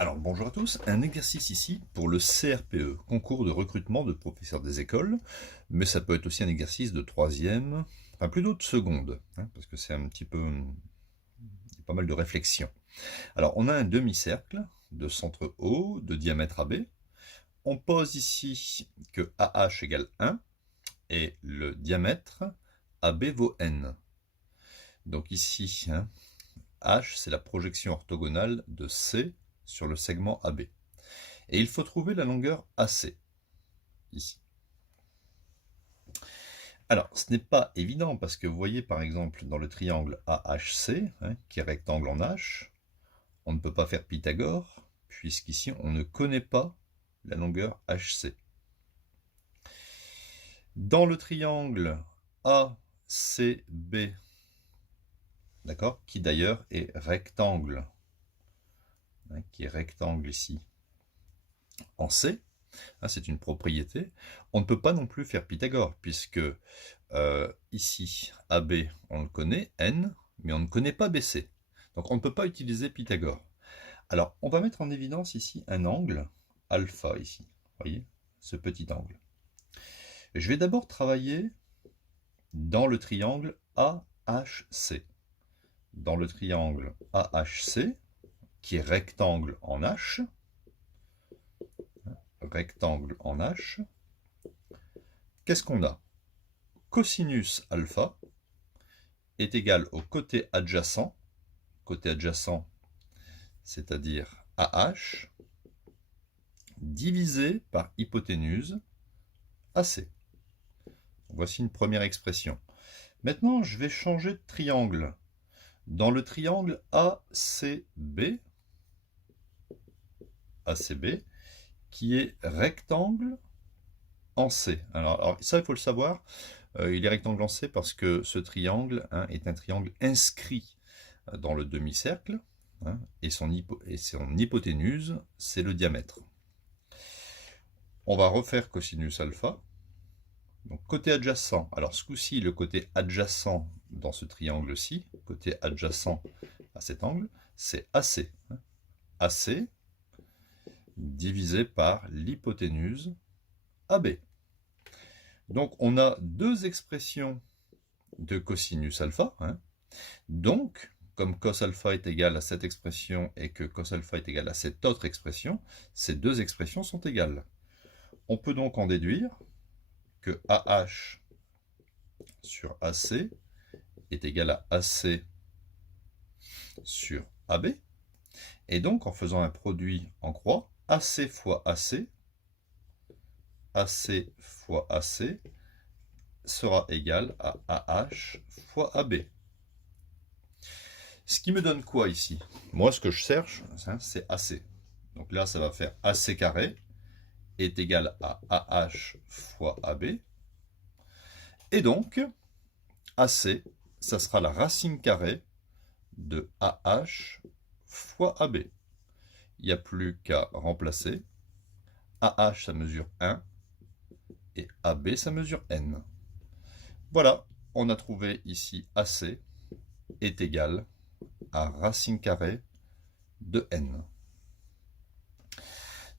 Alors bonjour à tous, un exercice ici pour le CRPE, concours de recrutement de professeurs des écoles, mais ça peut être aussi un exercice de troisième, enfin plutôt de seconde, parce que c'est un petit peu, il y a pas mal de réflexion. Alors on a un demi-cercle de centre O, de diamètre AB, on pose ici que AH égale 1, et le diamètre AB vaut N. Donc ici, H c'est la projection orthogonale de C sur le segment AB. Et il faut trouver la longueur AC, ici. Alors, ce n'est pas évident parce que vous voyez par exemple dans le triangle AHC, qui est rectangle en H, on ne peut pas faire Pythagore, puisqu'ici on ne connaît pas la longueur HC. Dans le triangle ACB, d'accord, qui d'ailleurs est rectangle, qui est rectangle ici, en C, c'est une propriété, on ne peut pas non plus faire Pythagore, puisque ici, AB, on le connaît, N, mais on ne connaît pas BC. Donc on ne peut pas utiliser Pythagore. Alors, on va mettre en évidence ici un angle, alpha ici. Vous voyez, ce petit angle. Je vais d'abord travailler dans le triangle AHC. Dans le triangle AHC, qui est rectangle en H, qu'est-ce qu'on a? Cosinus alpha est égal au côté adjacent, c'est-à-dire AH, divisé par hypoténuse AC. Voici une première expression. Maintenant, je vais changer de triangle. Dans le triangle ACB, qui est rectangle en C. Alors ça, il faut le savoir, il est rectangle en C parce que ce triangle est un triangle inscrit dans le demi-cercle, et son hypoténuse, c'est le diamètre. On va refaire cosinus alpha. Donc côté adjacent, alors ce coup-ci, le côté adjacent dans ce triangle-ci, côté adjacent à cet angle, c'est AC. AC divisé par l'hypoténuse AB. Donc on a deux expressions de cosinus alpha. Donc, comme cos alpha est égal à cette expression et que cos alpha est égal à cette autre expression, ces deux expressions sont égales. On peut donc en déduire que AH sur AC est égal à AC sur AB. Et donc, en faisant un produit en croix, AC fois AC fois AC sera égal à AH fois AB. Ce qui me donne quoi ici? Moi, ce que je cherche, c'est AC. Donc là, ça va faire AC carré est égal à AH fois AB. Et donc, AC, ça sera la racine carrée de AH fois AB. Il n'y a plus qu'à remplacer. AH, ça mesure 1. Et AB, ça mesure N. Voilà, on a trouvé ici AC est égal à racine carrée de N.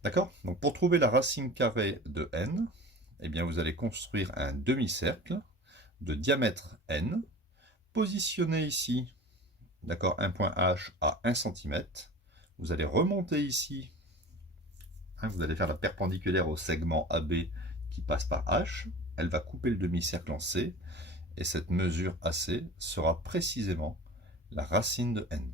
D'accord? Donc pour trouver la racine carrée de N, eh bien vous allez construire un demi-cercle de diamètre N, positionner ici, d'accord, un point H à 1 cm. Vous allez remonter ici, vous allez faire la perpendiculaire au segment AB qui passe par H. Elle va couper le demi-cercle en C, et cette mesure AC sera précisément la racine de N.